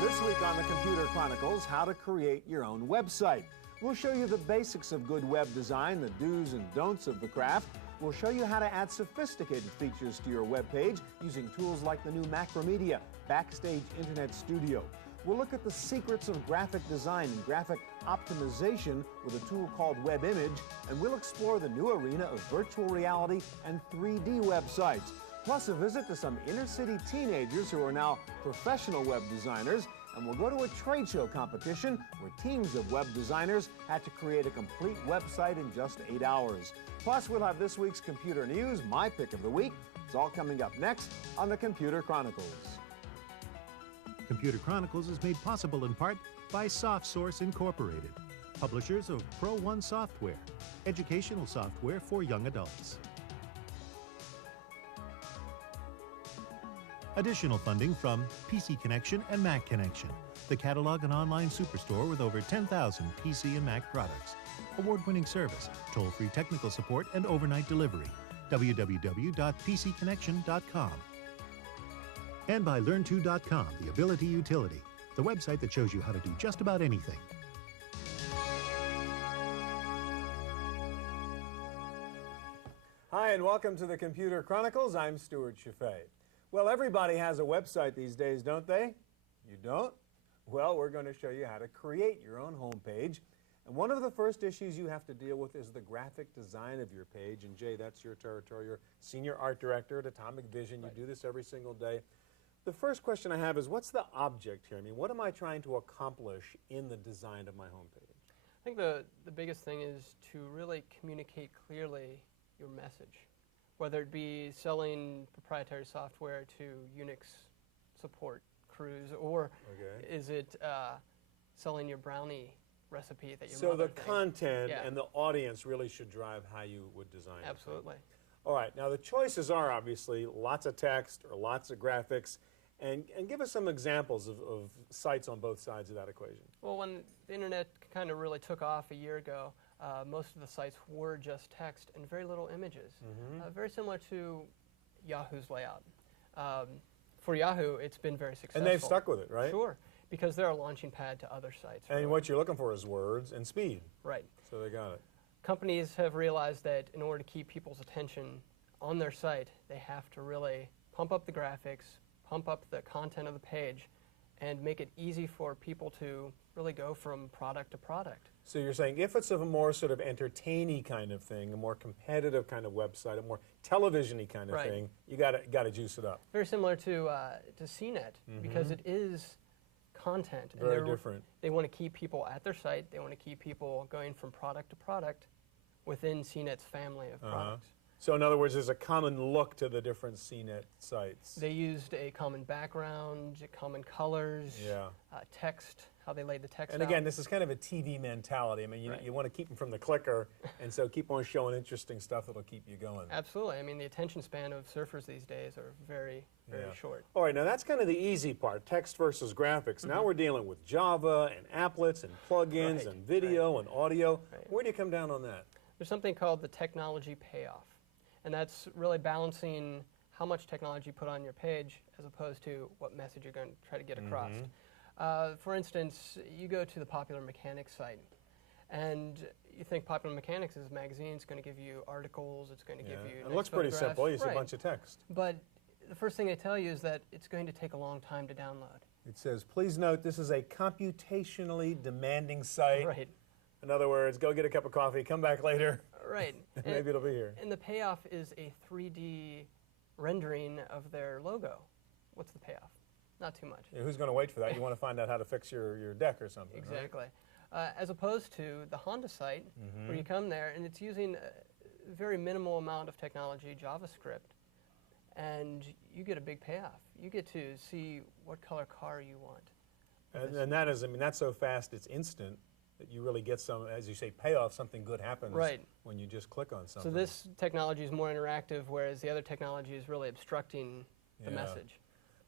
This week on the Computer Chronicles, how to create your own website. We'll show you the basics of good web design, the do's and don'ts of the craft. We'll show you how to add sophisticated features to your web page using tools like the new Macromedia Backstage Internet Studio. We'll look at the secrets of graphic design and graphic optimization with a tool called WebImage, and we'll explore the new arena of virtual reality and 3D websites. Plus a visit to some inner-city teenagers who are now professional web designers, and we'll go to a trade show competition where teams of web designers had to create a complete website in just 8 hours. Plus, we'll have this week's computer news, my pick of the week. It's all coming up next on the Computer Chronicles. Computer Chronicles is made possible in part by SoftSource Incorporated, publishers of Pro1 software, educational software for young adults. Additional funding from PC Connection and Mac Connection, the catalog and online superstore with over 10,000 PC and Mac products. Award-winning service, toll-free technical support, and overnight delivery. www.pcconnection.com. And by Learn2.com, the Ability Utility, the website that shows you how to do just about anything. Hi, and welcome to the Computer Chronicles. I'm Stuart Chaffee. Well, everybody has a website these days, don't they? You don't? Well, we're going to show you how to create your own homepage. And one of the first issues you have to deal with is the graphic design of your page. And Jay, that's your territory. You're Senior Art Director at Atomic Vision. Right. You do this every single day. The first question I have is, what's the object here? I mean, what am I trying to accomplish in the design of my homepage? I think the biggest thing is to really communicate clearly your message, whether it be selling proprietary software to Unix support crews, or is it selling your brownie recipe that your So mother the thinks. content Yeah. and the audience really should drive how you would design it. Absolutely. All right, now the choices are obviously lots of text or lots of graphics, and give us some examples of sites on both sides of that equation. Well, when the internet kind of really took off a year ago, most of the sites were just text and very little images. Very similar to Yahoo's layout. For Yahoo, it's been very successful. And they've stuck with it, right? Sure, because they're a launching pad to other sites. And really. what you're looking for is words and speed. Right. So they got it. Companies have realized that in order to keep people's attention on their site, they have to really pump up the graphics, pump up the content of the page, and make it easy for people to really go from product to product. So you're saying if it's a more sort of entertaining kind of thing, a more competitive kind of website, a more television-y kind of Right. thing, you got to juice it up. Very similar to CNET, because it is content. Very and different. They want to keep people at their site. They want to keep people going from product to product within CNET's family of products. So in other words, there's a common look to the different CNET sites. They used a common background, common colors, Yeah. Text, how they laid the text And out. again, this is kind of a TV mentality. I mean, Right. you want to keep them from the clicker, and so keep on showing interesting stuff that'll keep you going. Absolutely. I mean, the attention span of surfers these days are very, very Yeah. short. All right, now that's kind of the easy part, text versus graphics. Now we're dealing with Java and applets and plugins Right, and video and audio. Right. Where do you come down on that? There's something called the technology payoff, and that's really balancing how much technology you put on your page as opposed to what message you're going to try to get across. For instance, you go to the Popular Mechanics site, and you think Popular Mechanics is a magazine. It's going to give you articles. It's going to give you It nice looks pretty photographs. simple. You see a Right. bunch of text. But the first thing they tell you is that it's going to take a long time to download. It says, please note this is a computationally demanding site. Right. In other words, go get a cup of coffee, come back later, Right. and maybe it'll be here. And the payoff is a 3D rendering of their logo. What's the payoff? Not too much. Yeah, who's going to wait for that? You want to find out how to fix your deck or something, right? Exactly. As opposed to the Honda site, where you come there and it's using a very minimal amount of technology, JavaScript, and you get a big payoff. You get to see what color car you want. And that is, I mean, that's so fast, it's instant, that you really get some, as you say, payoff, something good happens Right. when you just click on something. So this technology is more interactive, whereas the other technology is really obstructing the Yeah. message.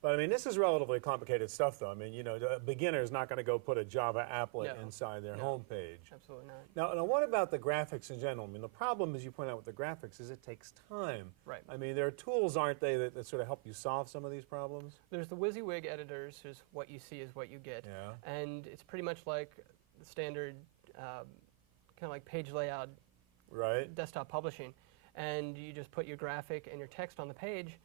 But I mean, this is relatively complicated stuff, though. I mean, you know, a beginner is not going to go put a Java applet No. inside their No. homepage. Absolutely not. Now, what about the graphics in general? I mean, the problem, as you point out with the graphics, is it takes time. Right. I mean, there are tools, aren't they, that sort of help you solve some of these problems? There's the WYSIWYG editors, who's what you see is what you get. Yeah. And it's pretty much like the standard kind of like page layout Right. desktop publishing. And you just put your graphic and your text on the page,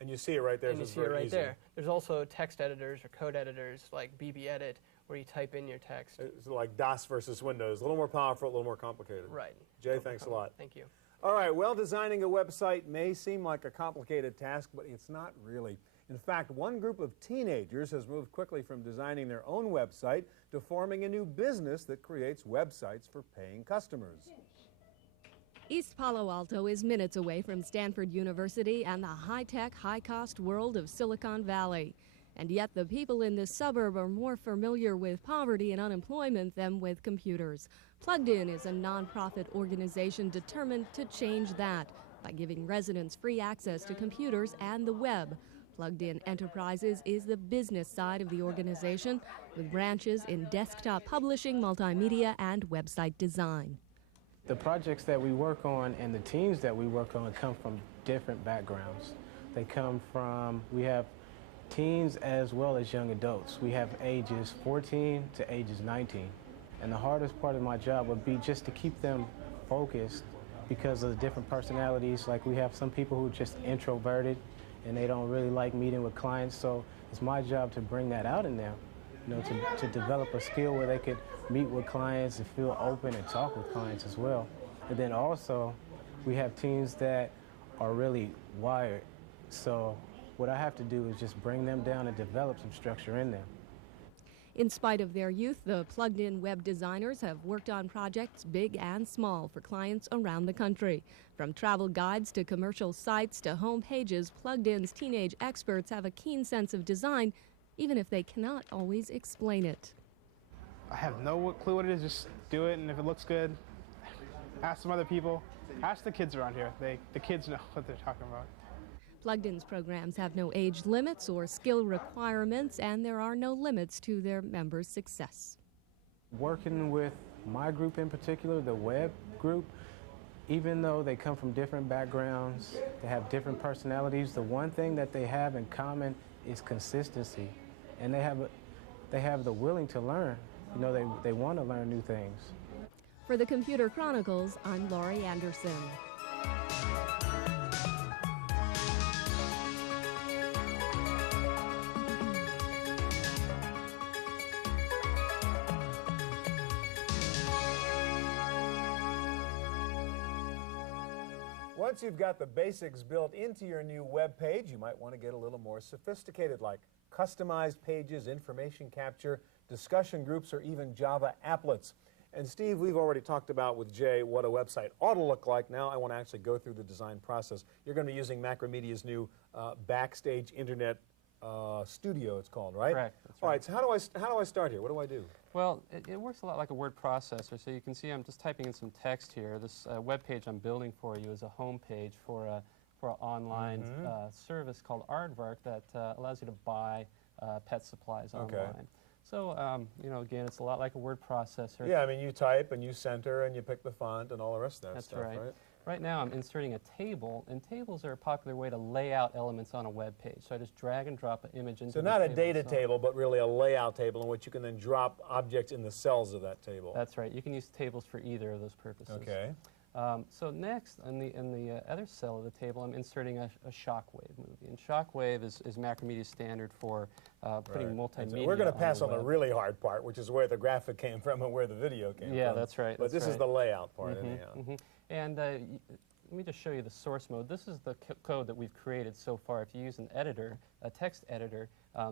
And you see it right there. and so you it's see it very right easy. there. There's also text editors or code editors like BBEdit, where you type in your text. It's like DOS versus Windows. A little more powerful, a little more complicated. Right. Jay, thanks a lot. Thank you. All right, well, designing a website may seem like a complicated task, but it's not really. In fact, one group of teenagers has moved quickly from designing their own website to forming a new business that creates websites for paying customers. East Palo Alto is minutes away from Stanford University and the high-tech, high-cost world of Silicon Valley. And yet the people in this suburb are more familiar with poverty and unemployment than with computers. Plugged In is a nonprofit organization determined to change that by giving residents free access to computers and the web. Plugged In Enterprises is the business side of the organization, with branches in desktop publishing, multimedia, and website design. The projects that we work on and the teams that we work on come from different backgrounds. They come from, we have teens as well as young adults. We have ages 14 to ages 19. And the hardest part of my job would be just to keep them focused because of the different personalities. Like we have some people who are just introverted and they don't really like meeting with clients. So it's my job to bring that out in them, you know, to develop a skill where they could meet with clients and feel open and talk with clients as well. And then also, we have teams that are really wired. So what I have to do is just bring them down and develop some structure in them. In spite of their youth, the Plugged In web designers have worked on projects big and small for clients around the country. From travel guides to commercial sites to home pages, Plugged In's teenage experts have a keen sense of design, even if they cannot always explain it. I have no clue what it is, just do it, and if it looks good, ask some other people. Ask the kids around here. The kids know what they're talking about. Plugged In's programs have no age limits or skill requirements, and there are no limits to their members' success. Working with my group in particular, the web group, even though they come from different backgrounds, they have different personalities, the one thing that they have in common is consistency. And they have the willing to learn. You know, they want to learn new things. For the Computer Chronicles, I'm Laurie Anderson. Once you've got the basics built into your new web page, you might want to get a little more sophisticated, like customized pages, information capture, discussion groups, or even Java applets. And Steve, we've already talked about with Jay what a website ought to look like. Now I want to actually go through the design process. You're going to be using Macromedia's new Backstage Internet Studio, it's called, right? Correct. That's All right. right, so how do I start here? What do I do? Well, it works a lot like a word processor. So you can see I'm just typing in some text here. This web page I'm building for you is a home page for an online service called Aardvark that allows you to buy pet supplies online. So, you know, again, it's a lot like a word processor. Yeah, I mean, you type and you center and you pick the font and all the rest of that That's stuff, right? Right now I'm inserting a table, and tables are a popular way to lay out elements on a web page. So I just drag and drop an image into So the not a table data itself. table, but really a layout table in which you can then drop objects in the cells of that table. That's right. You can use tables for either of those purposes. Okay. So next, in the other cell of the table, I'm inserting a Shockwave movie. And Shockwave is Macromedia's standard for putting Right. multimedia. And so we're going to pass on the web. really hard part, which is where the graphic came from and where the video came from. Yeah, that's right. But this is the layout part, anyhow. And let me just show you the source mode. This is the code that we've created so far. If you use an editor, a text editor,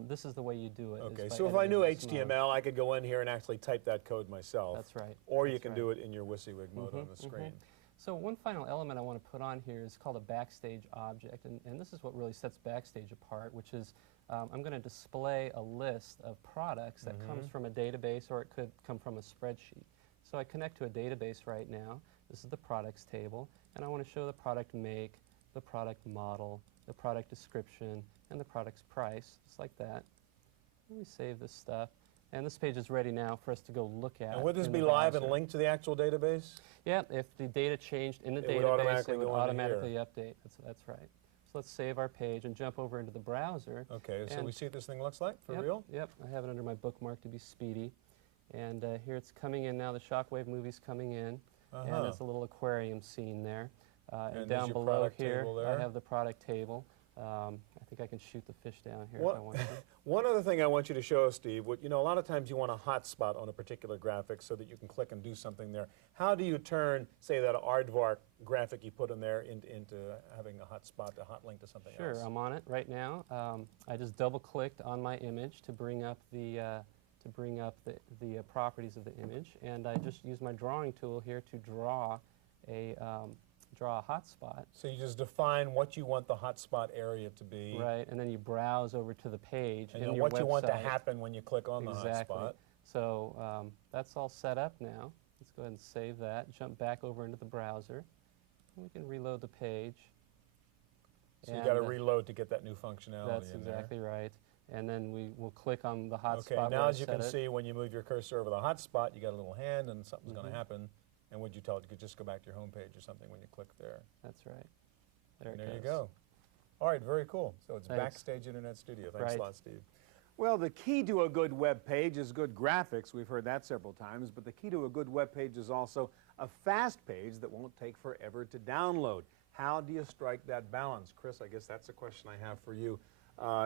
this is the way you do it. Okay, is by so if I knew editing this mode. HTML, I could go in here and actually type that code myself. That's right. Or you That's can right. do it in your WYSIWYG mode on the screen. So one final element I want to put on here is called a Backstage object, and this is what really sets Backstage apart, which is I'm going to display a list of products that comes from a database, or it could come from a spreadsheet. So I connect to a database right now. This is the products table, and I want to show the product make, the product model, the product description, and the product's price, just like that. And we save this stuff. And this page is ready now for us to go look at. And would this in be the live and browser. linked to the actual database? Yeah, if the data changed in the It would database, automatically it would go into automatically update. That's right. So let's save our page and jump over into the browser. Okay, so And- we see what this thing looks like for Yep, real? Yep, I have it under my bookmark to be speedy. And here it's coming in now. The Shockwave movie's coming in. And it's a little aquarium scene there. And And there's down your below product here, table I there. have the product table. I think I can shoot the fish down here What- if I want to. One other thing I want you to show us, Steve, you know, a lot of times you want a hotspot on a particular graphic so that you can click and do something there. How do you turn, say, that aardvark graphic you put in there into having a hotspot, a hot link to something Sure, else? I'm on it right now. I just double-clicked on my image to bring up the properties of the image, and I just use my drawing tool here to draw a hotspot. So you just define what you want the hotspot area to be. Right, and then you browse over to the page And in then your what you want to website. happen when you click on Exactly. the hotspot. So that's all set up now. Let's go ahead and save that. Jump back over into the browser. And we can reload the page. So you And, got to reload to get that new functionality That's in there. exactly right. And then we will click on the hotspot. Okay, now where I as you set can it. see, when you move your cursor over the hotspot, you got a little hand and something's Mm-hmm. going to happen. And what'd you tell it? You could just go back to your home page or something when you click there. That's right. There And it there goes. you go. All right, very cool. So it's Thanks. Backstage Internet Studio. Thanks Right. a lot, Steve. Well, the key to a good web page is good graphics. We've heard that several times. But the key to a good web page is also a fast page that won't take forever to download. How do you strike that balance? Chris, I guess that's a question I have for you.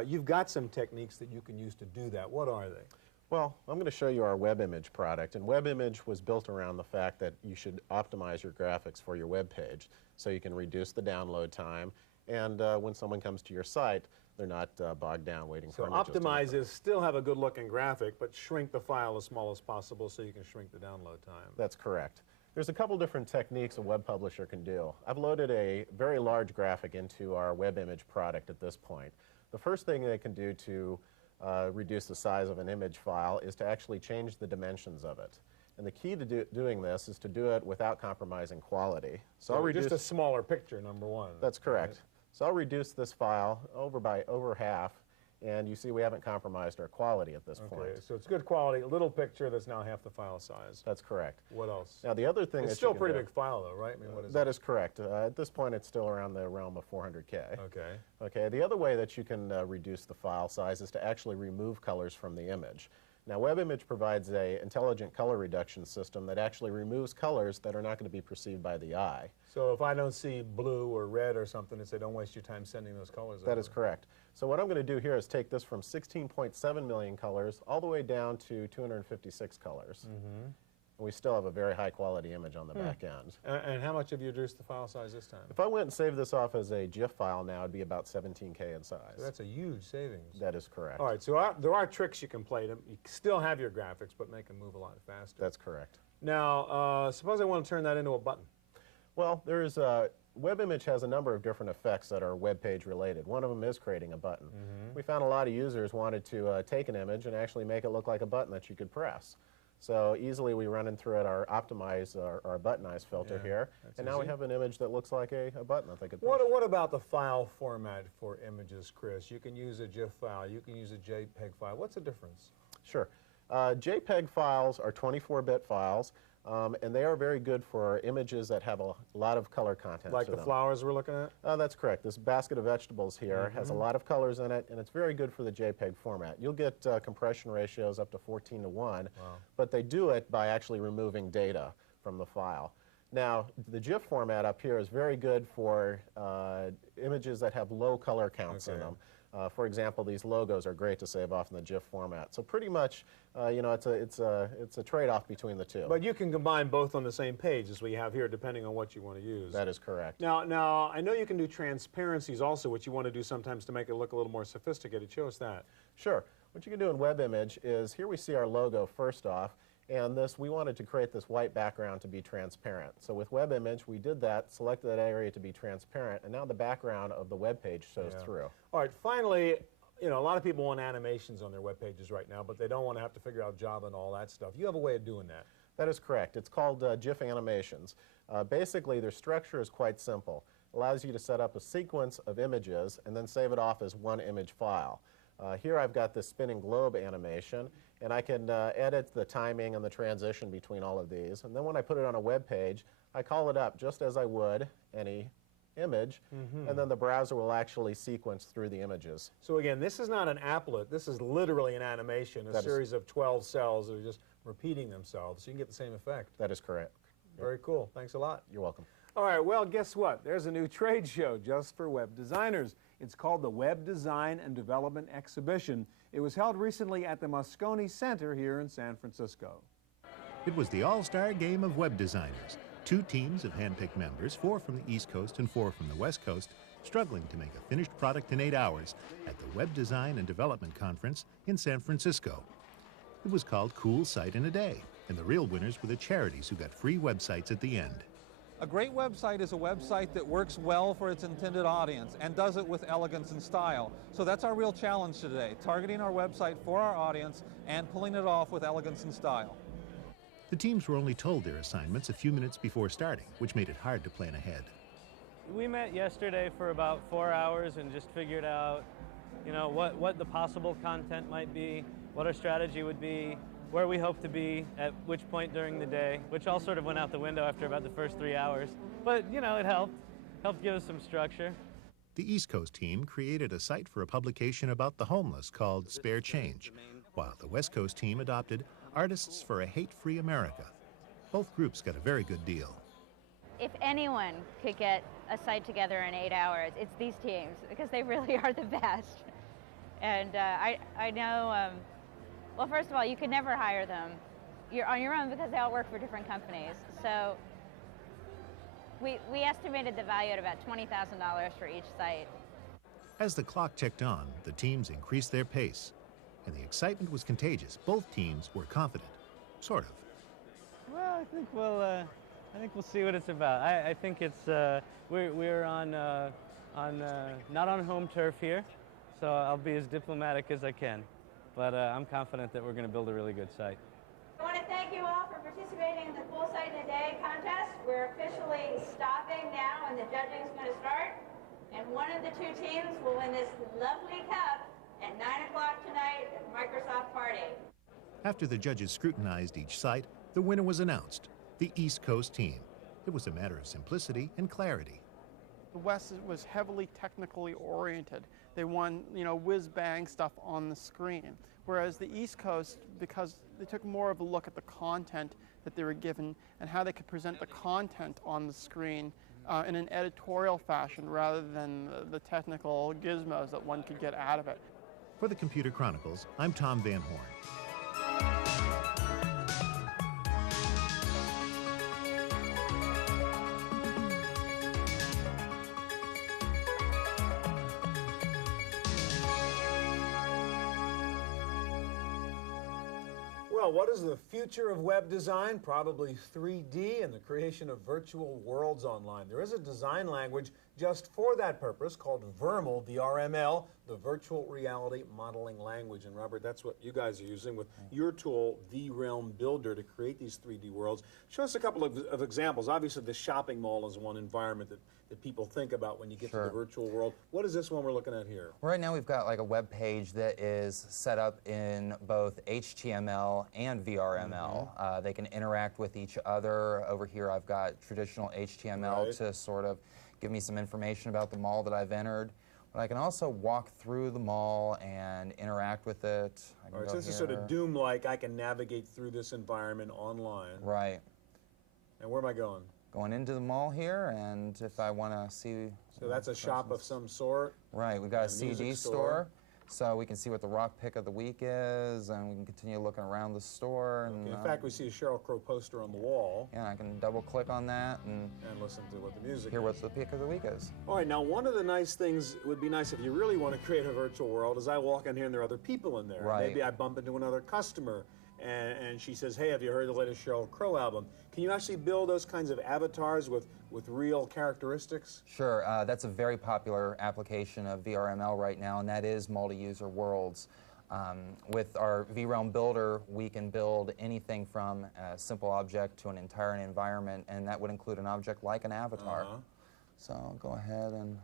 You've got some techniques that you can use to do that. What are they? Well, I'm going to show you our WebImage product. And WebImage was built around the fact that you should optimize your graphics for your web page so you can reduce the download time. And when someone comes to your site, they're not bogged down waiting So for images to optimize load. is still have a good looking graphic, but shrink the file as small as possible so you can shrink the download time. That's correct. There's a couple different techniques a web publisher can do. I've loaded a very large graphic into our WebImage product at this point. The first thing they can do to reduce the size of an image file is to actually change the dimensions of it. And the key to doing this is to do it without compromising quality. So I'll reduce just a smaller picture, number one. That's correct. So I'll reduce this file over half, and you see we haven't compromised our quality at this Okay, point. so it's good quality, a little picture that's now half the file size. That's correct. What else? Now the other thing It's that still you a can pretty do- big file though, right? I mean, what is That it? is correct. At this point, it's still around the realm of 400K. Okay. Okay. The other way that you can reduce the file size is to actually remove colors from the image. Now, WebImage provides an intelligent color reduction system that actually removes colors that are not going to be perceived by the eye. So if I don't see blue or red or something, it say don't waste your time sending those colors over. That is correct. So what I'm going to do here is take this from 16.7 million colors all the way down to 256 colors. Mm-hmm. And we still have a very high quality image on the back end. And how much have you reduced the file size this time? If I went and saved this off as a GIF file now, it'd be about 17K in size. So that's a huge savings. That is correct. All right, so there are tricks you can play. You still have your graphics, but make them move a lot faster. That's correct. Now, suppose I want to turn that into a button. Well, there's WebImage has a number of different effects that are web page related. One of them is creating a button. We found a lot of users wanted to take an image and actually make it look like a button that you could press. So easily we run in through it our optimize, our buttonize filter Yeah, here, that's and now we easy. have an image that looks like a button that they could push. What about the file format for images, Chris? You can use a GIF file. You can use a JPEG file. What's the difference? Sure. JPEG files are 24-bit files, and they are very good for images that have a lot of color content Like to the them. flowers we're looking at? That's correct. This basket of vegetables here has a lot of colors in it, and it's very good for the JPEG format. You'll get compression ratios up to 14:1, but they do it by actually removing data from the file. Now, the GIF format up here is very good for images that have low color counts in Okay. them. For example, these logos are great to save off in the GIF format. So pretty much, you know, it's a trade-off between the two. But you can combine both on the same page as we have here, depending on what you want to use. That is correct. Now, I know you can do transparencies also, which you want to do sometimes to make it look a little more sophisticated. Show us that. Sure. What you can do in WebImage is, here we see our logo first off, and we wanted to create this white background to be transparent. So with WebImage, we did that, selected that area to be transparent, and now the background of the web page shows Yeah. through. All right, finally, you know, a lot of people want animations on their web pages right now, but they don't want to have to figure out Java and all that stuff. You have a way of doing that. That is correct. It's called GIF animations. Basically, their structure is quite simple. allows you to set up a sequence of images and then save it off as one image file. Here I've got this spinning globe animation, and I can edit the timing and the transition between all of these. And then when I put it on a web page, I call it up just as I would any image, and then the browser will actually sequence through the images. So again, this is not an applet. This is literally an animation, a series of 12 cells that are just repeating themselves. So you can get the same effect. That is correct. Very cool. Thanks a lot. You're welcome. All right, well, guess what? There's a new trade show just for web designers. It's called the Web Design and Development Exhibition. It was held recently at the Moscone Center here in San Francisco. It was the all-star game of web designers. 2 teams of hand-picked members, 4 from the East Coast and 4 from the West Coast, struggling to make a finished product in 8 hours at the Web Design and Development Conference in San Francisco. It was called Cool Site in a Day, and the real winners were the charities who got free websites at the end. A great website is a website that works well for its intended audience and does it with elegance and style. So that's our real challenge today, targeting our website for our audience and pulling it off with elegance and style. The teams were only told their assignments a few minutes before starting, which made it hard to plan ahead. We met yesterday for about 4 hours and just figured out, what the possible content might be, what our strategy would be, where we hope to be at which point during the day, which all sort of went out the window after about the first 3 hours. But, it helped give us some structure. The East Coast team created a site for a publication about the homeless called Spare Change, while the West Coast team adopted Artists for a Hate-Free America. Both groups got a very good deal. If anyone could get a site together in 8 hours, it's these teams, because they really are the best. And I know, well, first of all, you could never hire them. You're on your own because they all work for different companies. So we estimated the value at about $20,000 for each site. As the clock ticked on, the teams increased their pace, and the excitement was contagious. Both teams were confident, sort of. Well, I think we'll see what it's about. I think it's we're on not on home turf here, so I'll be as diplomatic as I can. But I'm confident that we're going to build a really good site. I want to thank you all for participating in the Cool Site in a Day contest. We're officially stopping now, and the judging is going to start. And one of the 2 teams will win this lovely cup at 9 o'clock tonight at Microsoft Party. After the judges scrutinized each site, the winner was announced, the East Coast team. It was a matter of simplicity and clarity. The West was heavily technically oriented. They want, whiz-bang stuff on the screen. Whereas the East Coast, because they took more of a look at the content that they were given and how they could present the content on the screen in an editorial fashion rather than the technical gizmos that one could get out of it. For the Computer Chronicles, I'm Tom Van Horn. Well, what is the future of web design? Probably 3D and the creation of virtual worlds online. There is a design language just for that purpose called VRML, VRML, the Virtual Reality Modeling Language. And Robert, that's what you guys are using with your tool, VRealm Builder, to create these 3D worlds. Show us a couple of examples. Obviously, the shopping mall is one environment that people think about when you get to the virtual world. What is this one we're looking at here? Right now we've got like a web page that is set up in both HTML and VRML. They can interact with each other. Over here I've got traditional HTML to sort of give me some information about the mall that I've entered. But I can also walk through the mall and interact with it. All right, so this is sort of Doom-like. I can navigate through this environment online. Right. And where am I going? Going into the mall here, and if I want to see... So that's a shop of some sort? Right, we've got a CD store. So we can see what the rock pick of the week is, and we can continue looking around the store. And, in fact, we see a Sheryl Crow poster on the wall. Yeah, I can double-click on that and listen to what the music hear what the pick of the week is. All right, now one of the nice things would be nice if you really want to create a virtual world is I walk in here and there are other people in there. Right. Maybe I bump into another customer and she says, hey, have you heard the latest Sheryl Crow album? Can you actually build those kinds of avatars with real characteristics? Sure, that's a very popular application of VRML right now, and that is multi-user worlds. With our VRealm Builder, we can build anything from a simple object to an entire environment, and that would include an object like an avatar. So I'll go ahead and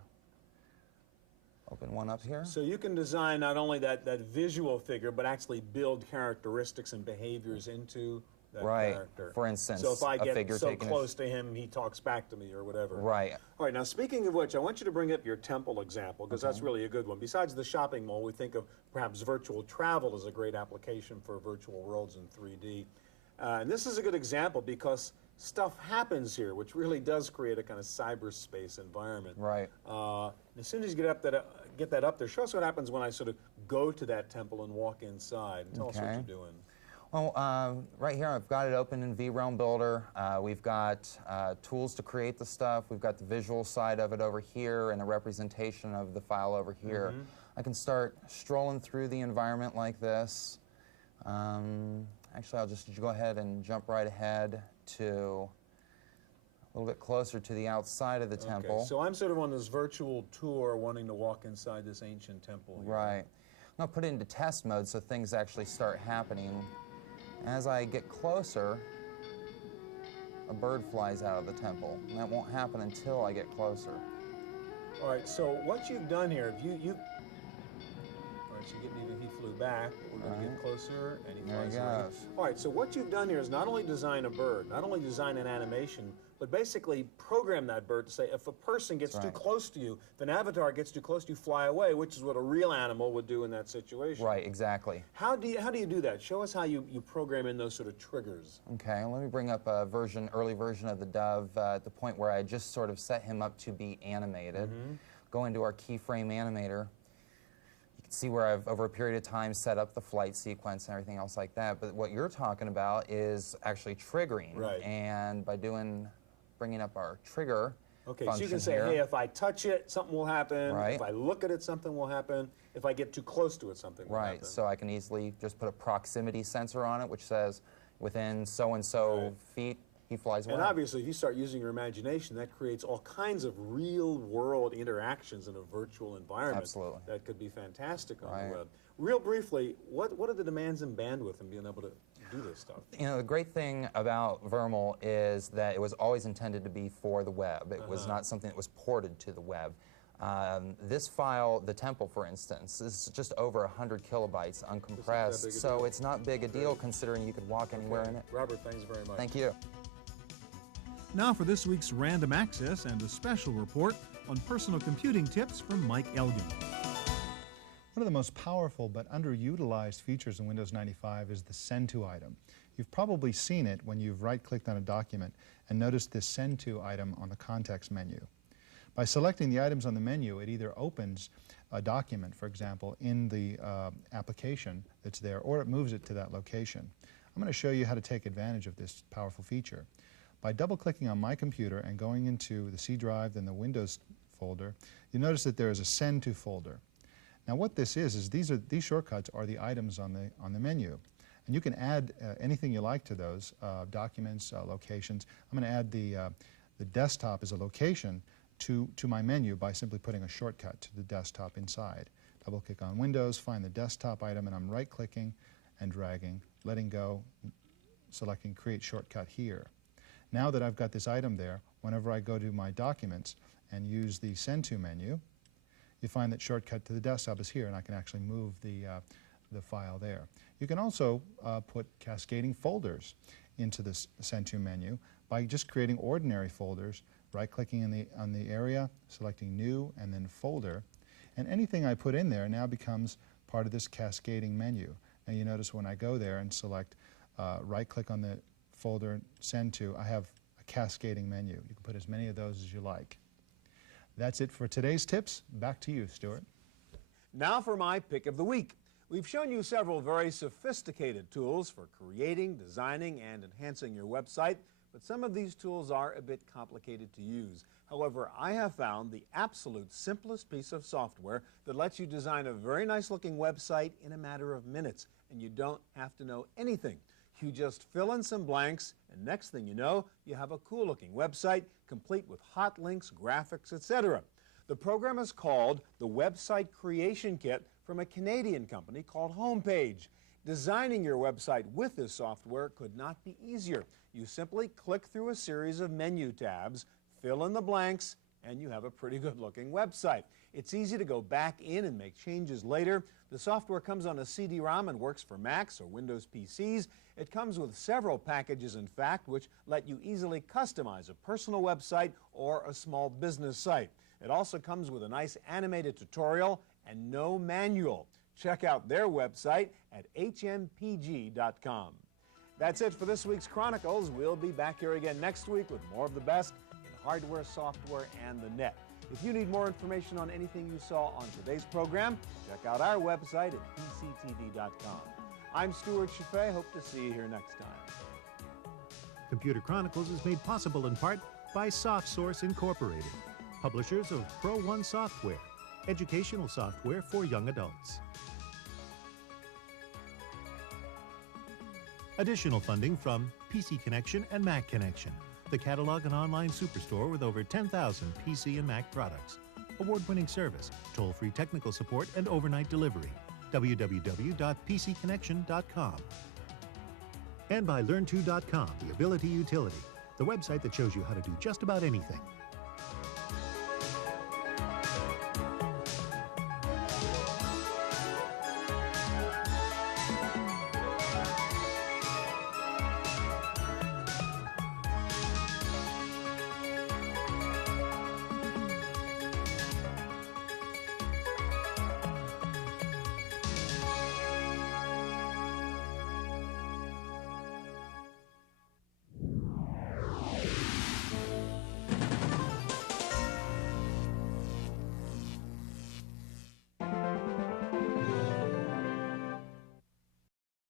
open one up here. So you can design not only that visual figure, but actually build characteristics and behaviors into that character. For instance, so if I a get figure so taking close to him, he talks back to me or whatever. Right. All right, now speaking of which, I want you to bring up your temple example, because that's really a good one. Besides the shopping mall, we think of perhaps virtual travel as a great application for virtual worlds in 3D. And this is a good example because stuff happens here, which really does create a kind of cyberspace environment. Right. As soon as you get that up there, show us what happens when I sort of go to that temple and walk inside. And tell us what you're doing. Well, right here I've got it open in vRealm Builder. We've got tools to create the stuff. We've got the visual side of it over here and a representation of the file over here. I can start strolling through the environment like this. Actually, I'll just go ahead and jump right ahead to a little bit closer to the outside of the temple. Okay, so I'm sort of on this virtual tour wanting to walk inside this ancient temple here. Right. I'm going to put it into test mode so things actually start happening. As I get closer, a bird flies out of the temple. And that won't happen until I get closer. All right, so what you've done here, if you all right, so he flew back. We're going to get closer, and he flies away. All right, so what you've done here is not only design a bird, not only design an animation, but basically program that bird to say, if a person gets too close to you, if an avatar gets too close to you, fly away, which is what a real animal would do in that situation. Right, exactly. How do you do that? Show us how you program in those sort of triggers. Okay, let me bring up a early version of the Dove at the point where I just sort of set him up to be animated. Go into our keyframe animator. You can see where I've, over a period of time, set up the flight sequence and everything else like that. But what you're talking about is actually triggering. Right. And by bringing up our trigger function so you can say, here, hey, if I touch it, something will happen. Right. If I look at it, something will happen. If I get too close to it, something will happen. Right, so I can easily just put a proximity sensor on it, which says within so-and-so feet, he flies away. And obviously, if you start using your imagination, that creates all kinds of real-world interactions in a virtual environment. Absolutely. That could be fantastic on the web. Real briefly, what are the demands in bandwidth and being able to do this stuff? You know, the great thing about Vermal is that it was always intended to be for the web. It was not something that was ported to the web. This file, the temple, for instance, is just over 100 kilobytes uncompressed, so it's not big a deal considering you could walk anywhere in it. Robert, thanks very much. Thank you. Now for this week's Random Access and a special report on personal computing tips from Mike Elgin. One of the most powerful but underutilized features in Windows 95 is the Send To item. You've probably seen it when you've right-clicked on a document and noticed this Send To item on the context menu. By selecting the items on the menu, it either opens a document, for example, in the application that's there, or it moves it to that location. I'm going to show you how to take advantage of this powerful feature. By double-clicking on my computer and going into the C drive and the Windows folder, you notice that there is a Send To folder. Now what this is these shortcuts are the items on the menu. And you can add anything you like to those, documents, locations. I'm going to add the desktop as a location to my menu by simply putting a shortcut to the desktop inside. Double-click on Windows, find the desktop item, and I'm right-clicking and dragging, letting go, selecting Create Shortcut here. Now that I've got this item there, whenever I go to my documents and use the Send To menu, you find that shortcut to the desktop is here, and I can actually move the file there. You can also put cascading folders into this Send To menu by just creating ordinary folders, right-clicking on the area, selecting New, and then Folder. And anything I put in there now becomes part of this cascading menu. Now you notice when I go there and select right-click on the folder, Send To, I have a cascading menu. You can put as many of those as you like. That's it for today's tips. Back to you, Stuart. Now for my pick of the week. We've shown you several very sophisticated tools for creating, designing, and enhancing your website, but some of these tools are a bit complicated to use. However, I have found the absolute simplest piece of software that lets you design a very nice-looking website in a matter of minutes, and you don't have to know anything. You just fill in some blanks, and next thing you know, you have a cool-looking website complete with hot links, graphics, etc. The program is called the Website Creation Kit from a Canadian company called Homepage. Designing your website with this software could not be easier. You simply click through a series of menu tabs, fill in the blanks, and you have a pretty good-looking website. It's easy to go back in and make changes later. The software comes on a CD-ROM and works for Macs or Windows PCs. It comes with several packages, in fact, which let you easily customize a personal website or a small business site. It also comes with a nice animated tutorial and no manual. Check out their website at hmpg.com. That's it for this week's Chronicles. We'll be back here again next week with more of the best in hardware, software, and the net. If you need more information on anything you saw on today's program, check out our website at pctv.com. I'm Stuart Chaffee. Hope to see you here next time. Computer Chronicles is made possible in part by SoftSource Incorporated, publishers of Pro1 software, educational software for young adults. Additional funding from PC Connection and Mac Connection, the catalog and online superstore with over 10,000 PC and Mac products. Award-winning service, toll-free technical support, and overnight delivery. www.pcconnection.com. And by Learn2.com, the Ability Utility, the website that shows you how to do just about anything.